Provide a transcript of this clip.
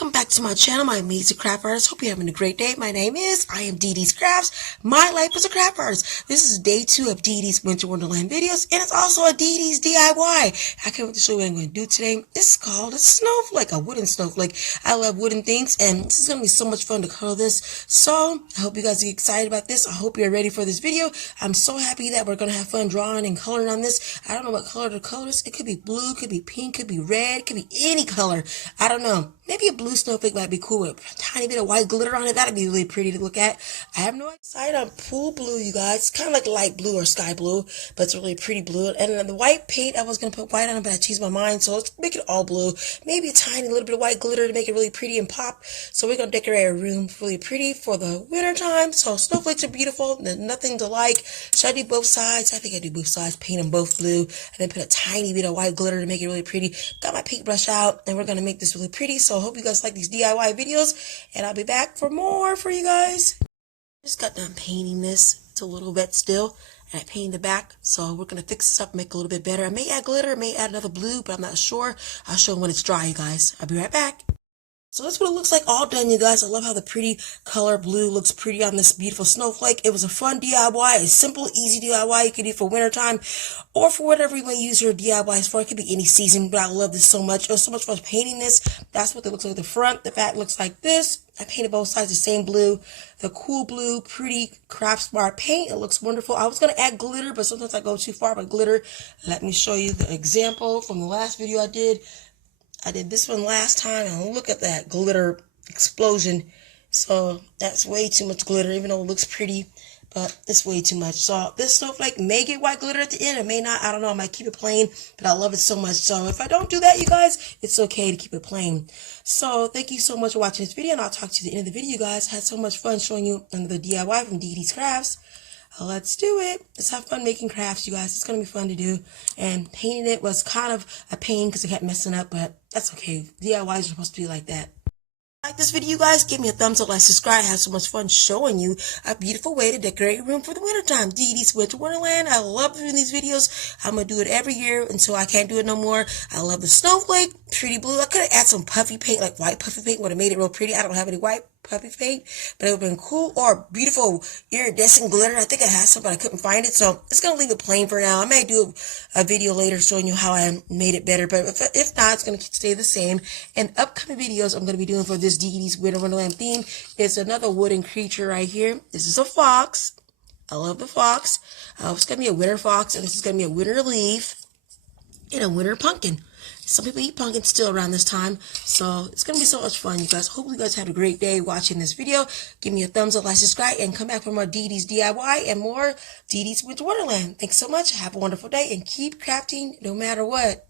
welcome back to my channel, my amazing craft artist. Hope you're having a great day. My name is, I am Dee Dee's Crafts. My life as a craft artist. This is day 2 of Dee Dee's Winter Wonderland videos, and it's also a Dee Dee's DIY. I can't wait to show you what I'm going to do today. This is called a snowflake, a wooden snowflake. I love wooden things, and this is going to be so much fun to color this. So, I hope you guys get excited about this. I hope you're ready for this video. I'm so happy that we're going to have fun drawing and coloring on this. I don't know what color to color this. It could be blue, could be pink, could be red, could be any color. I don't know. Maybe a blue snowflake might be cool with a tiny bit of white glitter on it. That'd be really pretty to look at. I have no idea on pool blue, you guys. It's kind of like light blue or sky blue, but it's really pretty blue. And then the white paint, I was going to put white on it, but I changed my mind. So let's make it all blue. Maybe a tiny little bit of white glitter to make it really pretty and pop. So we're going to decorate our room really pretty for the winter time. So snowflakes are beautiful. There's nothing to like. Should I do both sides? I think I do both sides. Paint them both blue. And then put a tiny bit of white glitter to make it really pretty. Got my paintbrush out, and we're going to make this really pretty. So I hope you guys like these DIY videos, and I'll be back for more for you guys. Just got done painting this. It's a little wet still, and I painted the back, so we're going to fix this up and make it a little bit better. I may add glitter, I may add another blue, but I'm not sure. I'll show them when it's dry, you guys. I'll be right back. So that's what it looks like all done, you guys. I love how the pretty color blue looks pretty on this beautiful snowflake. It was a fun DIY, a simple, easy DIY you could do for wintertime or for whatever you want to use your DIYs for. It could be any season, but I love this so much. It was so much fun painting this. That's what it looks like at the front. The back looks like this. I painted both sides the same blue, the cool blue, pretty craft smart paint. It looks wonderful. I was going to add glitter, but sometimes I go too far with glitter. Let me show you the example from the last video I did. I did this one last time, and look at that glitter explosion. So that's way too much glitter, even though it looks pretty, but it's way too much. So this snowflake may get white glitter at the end, it may not. I don't know. I might keep it plain, but I love it so much. So if I don't do that, you guys, it's okay to keep it plain. So thank you so much for watching this video, and I'll talk to you at the end of the video, you guys. I had so much fun showing you another DIY from Dee Dee's Crafts. Let's do it. Let's have fun making crafts, you guys. It's going to be fun to do. And painting it was kind of a pain because it kept messing up, but that's okay. DIYs are supposed to be like that. Like this video, you guys, give me a thumbs up, like, subscribe. I had so much fun showing you a beautiful way to decorate your room for the wintertime. Dee Dee's Winter Wonderland. I love doing these videos. I'm going to do it every year until I can't do it no more. I love the snowflake, pretty blue. I could have added some puffy paint, like white puffy paint, would have made it real pretty. I don't have any white puffy paint, but it would have been cool. Or beautiful iridescent glitter. I think I had some, but I couldn't find it, so it's going to leave it plain for now. I may do a video later showing you how I made it better, but if not, it's going to stay the same. And upcoming videos I'm going to be doing for this Dee Dee's Winter Wonderland theme is another wooden creature right here. This is a fox. I love the fox. It's going to be a winter fox, and this is going to be a winter leaf and a winter pumpkin. Some people eat pumpkin still around this time, so it's going to be so much fun, you guys. Hopefully you guys had a great day watching this video. Give me a thumbs up, like, subscribe, and come back for more Dee Dee's DIY and more Dee Dee's Winter Wonderland. Thanks so much. Have a wonderful day, and keep crafting no matter what.